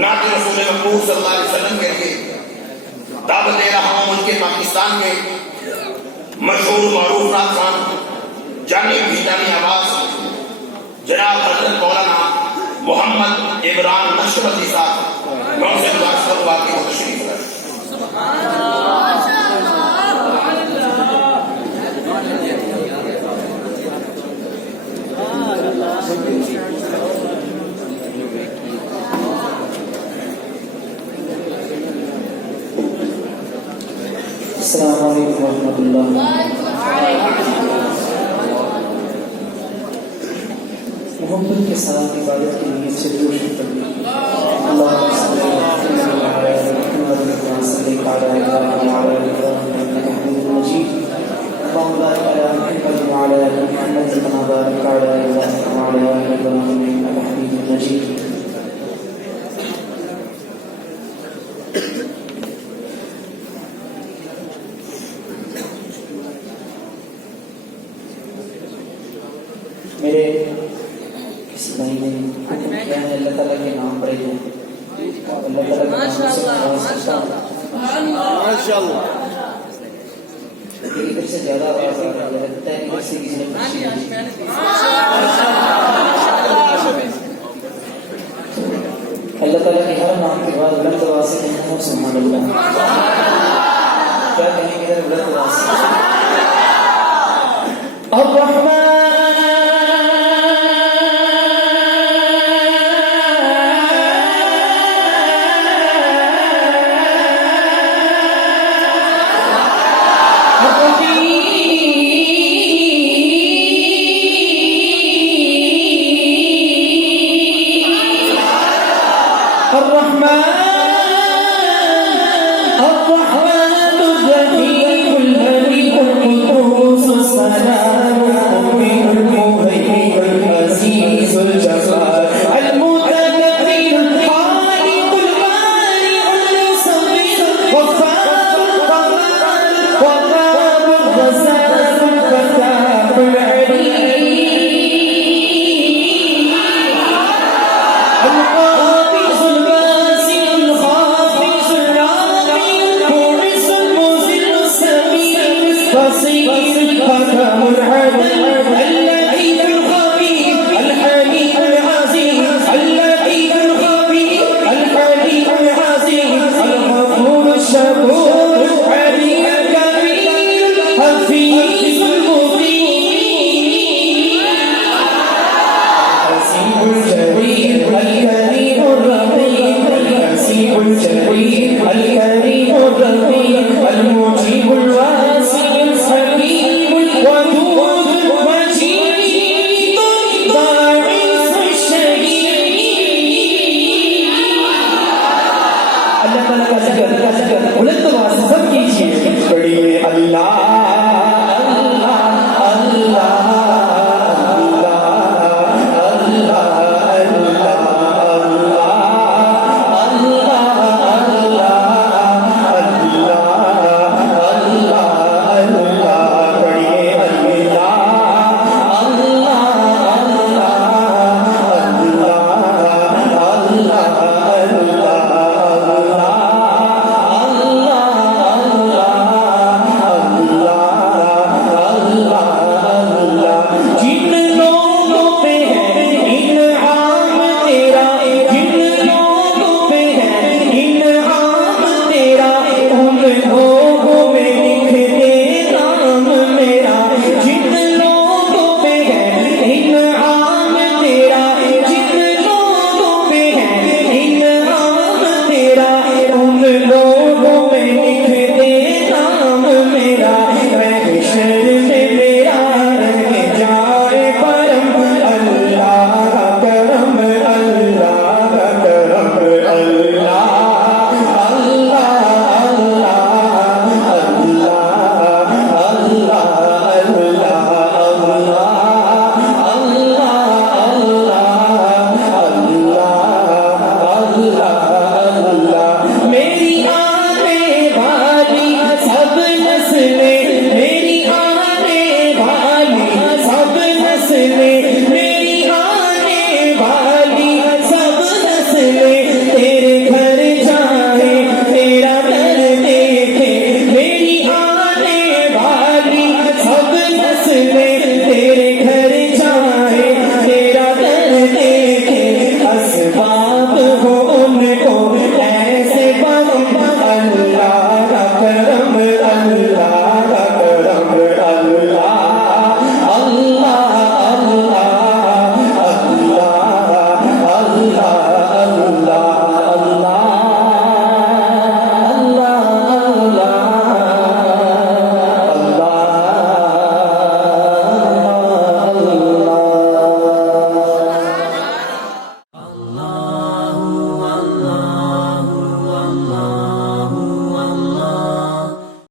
نعت رسول مقبول صلی اللہ علیہ وسلم کے لیے دعوت دے رہا ہوں ان کے پاکستان کے مشہور معروف نعت خوان جانی بھیجانی آواز جناب حضرت مولانا محمد عمران نقشبندی صاحب محسن واسطہ واقعی کو تشریف لائے. السلام علیکم ورحمۃ اللہ. محبت کے ساتھ عبادت کی نیت سے کوشش کریں. اللہم صلی علی محمد وعلی انک حمید مجید. اللہم بارک علی محمد وعلی محمد کما بارکت علی ابراہیم وعلی آل ابراہیم انک حمید مجید. میرے کسی بھائی نے کیا ہے اللہ تعالیٰ کے نام پڑے ہیں. اللہ تعالیٰ کے نام سے ماشاءاللہ ادھر سے زیادہ آواز آ رہا ہے. لگتا ہے کہ ادھر سے کسی نے اللہ تعالیٰ کے ہر نام کے بعد بلند آواز سے کہنا ہے سبحان اللہ. کیا کہیں گے ادھر بلند آواز سے الرحمن الرحمن الرحيم الملك القدوس السلام